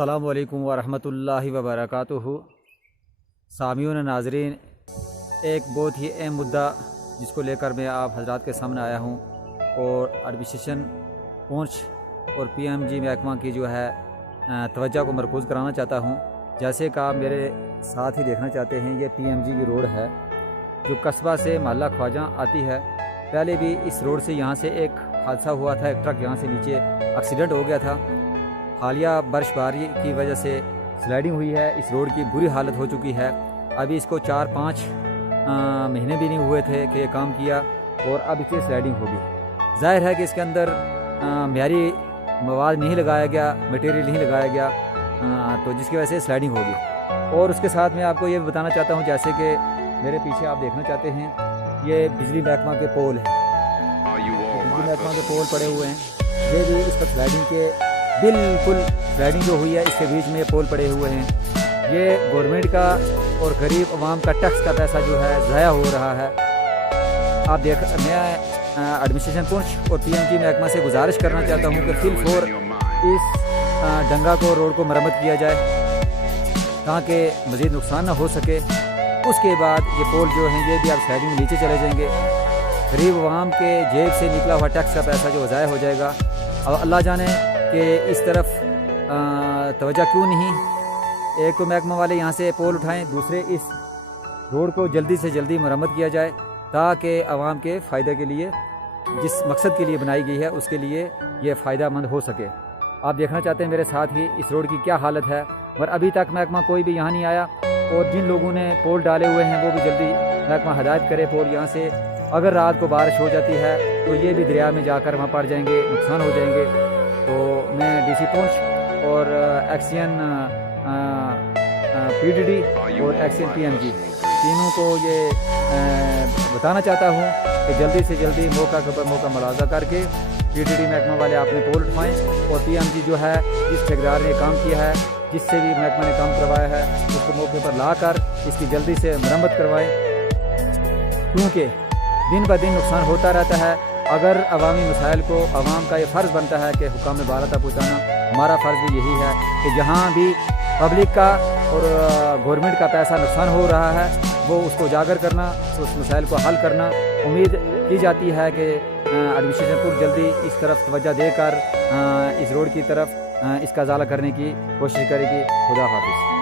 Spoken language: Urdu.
السلام علیکم ورحمۃ اللہ وبرکاتہ۔ سامعین ناظرین، ایک بہت ہی اہم مدعا جس کو لے کر میں آپ حضرات کے سامنے آیا ہوں اور ایڈمنسٹریشن پونچھ اور پی ایم جی محکمہ کی جو ہے توجہ کو مرکوز کرانا چاہتا ہوں۔ جیسے کہ آپ میرے ساتھ ہی دیکھنا چاہتے ہیں، یہ پی ایم جی کی روڈ ہے جو قصبہ سے محلہ خواجہ آتی ہے۔ پہلے بھی اس روڈ سے یہاں سے ایک حادثہ ہوا تھا، ایک ٹرک یہاں سے نیچے ایکسیڈنٹ ہو گیا تھا۔ حالیہ بارش باری کی وجہ سے سلائڈنگ ہوئی ہے، اس روڈ کی بری حالت ہو چکی ہے۔ ابھی اس کو 4-5 مہینے بھی نہیں ہوئے تھے کہ کام کیا اور اب اس سے سلائڈنگ ہوگی۔ ظاہر ہے کہ اس کے اندر معیاری مواد نہیں لگایا گیا، مٹیریل نہیں لگایا گیا، تو جس کی وجہ سے سلائڈنگ ہوگی۔ اور اس کے ساتھ میں آپ کو یہ بتانا چاہتا ہوں، جیسے کہ میرے پیچھے آپ دیکھنا چاہتے ہیں، یہ بجلی محکمہ کے پول ہیں، بجلی محکمہ کے پول پڑے ہوئے ہیں۔ یہ بھی اس پر سلائڈنگ کے بالکل سلائڈنگ جو ہوئی ہے اس کے بیچ میں یہ پول پڑے ہوئے ہیں۔ یہ گورنمنٹ کا اور غریب عوام کا ٹیکس کا پیسہ جو ہے ضائع ہو رہا ہے۔ میں ایڈمنسٹریشن پونچھ اور پی ایم جی محکمہ سے گزارش کرنا چاہتا ہوں کہ فی الفور اس ڈنگا کو، روڈ کو مرمت کیا جائے تاکہ مزید نقصان نہ ہو سکے۔ اس کے بعد یہ پول جو ہیں یہ بھی اب سلائڈنگ نیچے چلے جائیں گے۔ غریب عوام کے جیب سے نکلا ہوا ٹیکس کا پیسہ جو ضائع ہو جائے گا۔ اب اللہ جانے کہ اس طرف توجہ کیوں نہیں۔ ایک تو محکمہ والے یہاں سے پول اٹھائیں، دوسرے اس روڈ کو جلدی سے جلدی مرمت کیا جائے تاکہ عوام کے فائدے کے لیے، جس مقصد کے لیے بنائی گئی ہے اس کے لیے یہ فائدہ مند ہو سکے۔ آپ دیکھنا چاہتے ہیں میرے ساتھ ہی اس روڈ کی کیا حالت ہے، اور ابھی تک محکمہ کوئی بھی یہاں نہیں آیا۔ اور جن لوگوں نے پول ڈالے ہوئے ہیں وہ بھی جلدی محکمہ ہدایت کرے پول یہاں سے، اگر رات کو بارش ہو جاتی ہے تو یہ بھی دریا میں جا کر وہاں پڑ جائیں گے، نقصان ہو جائیں گے۔ تو میں ڈی سی پونچھ اور ایکسین پی ڈی ڈی اور ایکسین پی ایم جی تینوں کو یہ بتانا چاہتا ہوں کہ جلدی سے جلدی موقع کے اوپر موقع ملاحظہ کر کے پی ڈی ڈی محکمہ والے اپنے پول اٹھائیں، اور پی ایم جی جو ہے جس ٹھیکیدار نے کام کیا ہے، جس سے بھی محکمہ نے کام کروایا ہے، اس کو موقع پر لا کر اس کی جلدی سے مرمت کروائیں، کیونکہ دن بہ دن نقصان ہوتا رہتا ہے۔ اگر عوامی مسائل کو عوام کا یہ فرض بنتا ہے کہ حکام بالا تک پہنچانا، ہمارا فرض بھی یہی ہے کہ جہاں بھی پبلک کا اور گورنمنٹ کا پیسہ نقصان ہو رہا ہے وہ اس کو اجاگر کرنا، اس مسائل کو حل کرنا۔ امید کی جاتی ہے کہ ایڈمنسٹریشن پور جلدی اس طرف توجہ دے کر اس روڈ کی طرف اس کا ازالہ کرنے کی کوشش کرے گی۔ خدا حافظ۔